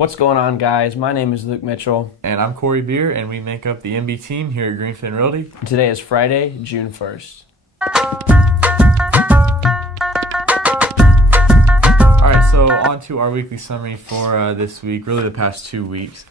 What's going on, guys? My name is Luke Mitchell. And I'm Kory Beer, and we make up the MB team here at Greenfin Realty. Today is Friday, June 1st. Alright, so on to our weekly summary for this week, really the past 2 weeks.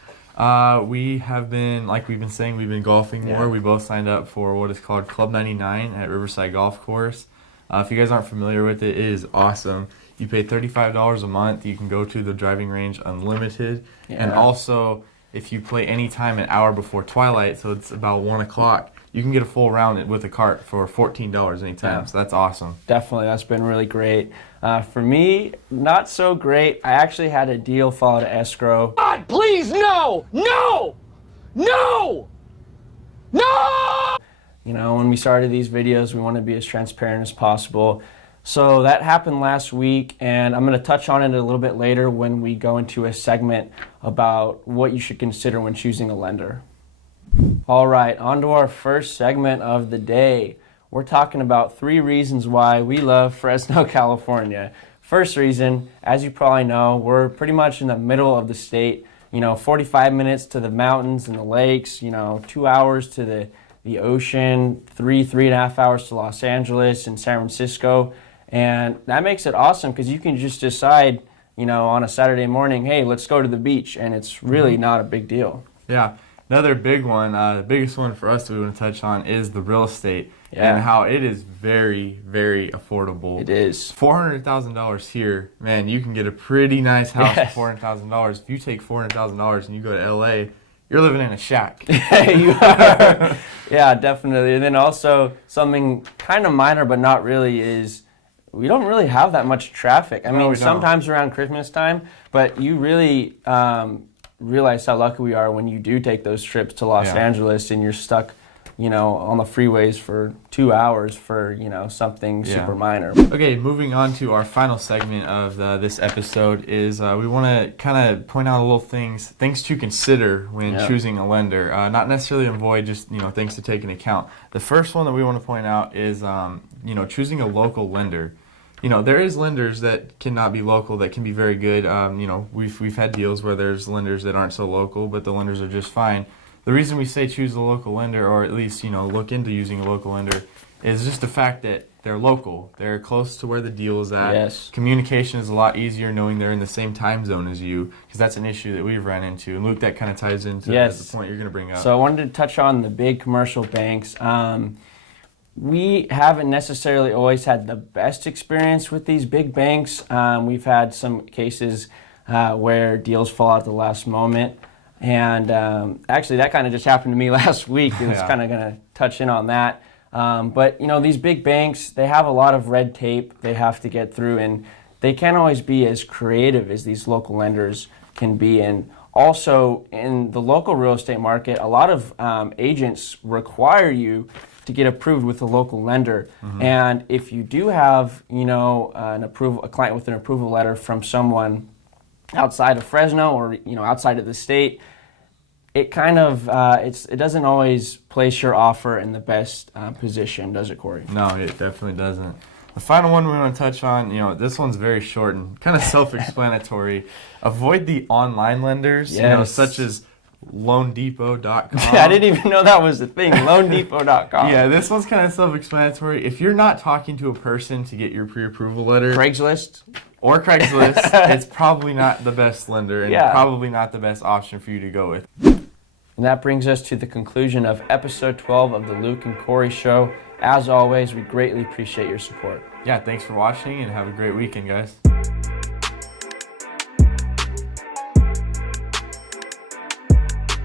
We have been, like we've been saying, we've been golfing more. We both signed up for what is called Club 99 at Riverside Golf Course. If you guys aren't familiar with it, it is awesome. You pay $35 a month. You can go to the driving range unlimited. And also, if you play any time an hour before twilight, so it's about 1 o'clock, you can get a full round with a cart for $14 anytime. So that's awesome. Definitely. That's been really great. For me, not so great. I actually had a deal fall out of escrow. God, please, no! No! No! No! You know, when we started these videos, we want to be as transparent as possible. So that happened last week, and I'm going to touch on it a little bit later when we go into a segment about what you should consider when choosing a lender. All right, on to our first segment of the day. We're talking about 3 reasons why we love Fresno, California. First reason, as you probably know, we're pretty much in the middle of the state. 45 minutes to the mountains and the lakes, 2 hours to the ocean, 3.5 hours to Los Angeles and San Francisco. And that makes it awesome because you can just decide, on a Saturday morning, hey, let's go to the beach. And it's really not a big deal. Yeah. Another big one, the biggest one for us that we want to touch on is the real estate and how it is very, very affordable. It is. $400,000 here, man, you can get a pretty nice house for $400,000. If you take $400,000 and you go to LA, you're living in a shack. You are. Yeah, definitely. And then also something kind of minor but not really is we don't really have that much traffic. I mean, sometimes around Christmas time, but you really realize how lucky we are when you do take those trips to Los Angeles and you're stuck, on the freeways for 2 hours for, something super minor. Okay, moving on to our final segment of this episode is we want to kind of point out a little things to consider when choosing a lender. Not necessarily avoid, just, things to take into account. The first one that we want to point out is, choosing a local lender. There is lenders that cannot be local that can be very good. We've had deals where there's lenders that aren't so local, but the lenders are just fine. The reason we say choose a local lender, or at least, look into using a local lender, is just the fact that they're local. They're close to where the deal is at. Yes. Communication is a lot easier knowing they're in the same time zone as you, because that's an issue that we've run into. And Luke, that kind of ties into the point you're going to bring up. So I wanted to touch on the big commercial banks. We haven't necessarily always had the best experience with these big banks. We've had some cases where deals fall out at the last moment. And actually, that kind of just happened to me last week. I was kind of going to touch in on that. But, these big banks, they have a lot of red tape they have to get through. And they can't always be as creative as these local lenders can be. And also, in the local real estate market, a lot of agents require you to get approved with a local lender. And if you do have, a client with an approval letter from someone outside of Fresno or, outside of the state, it kind of, it doesn't always place your offer in the best position, does it, Kory? No, it definitely doesn't. The final one we want to touch on, this one's very short and kind of self-explanatory. Avoid the online lenders, such as LoanDepot.com. I didn't even know that was a thing, LoanDepot.com. Yeah, this one's kind of self-explanatory. If you're not talking to a person to get your pre-approval letter, Craigslist, it's probably not the best lender and probably not the best option for you to go with. And that brings us to the conclusion of episode 12 of the Luke and Kory Show. As always, we greatly appreciate your support. Yeah, thanks for watching and have a great weekend, guys.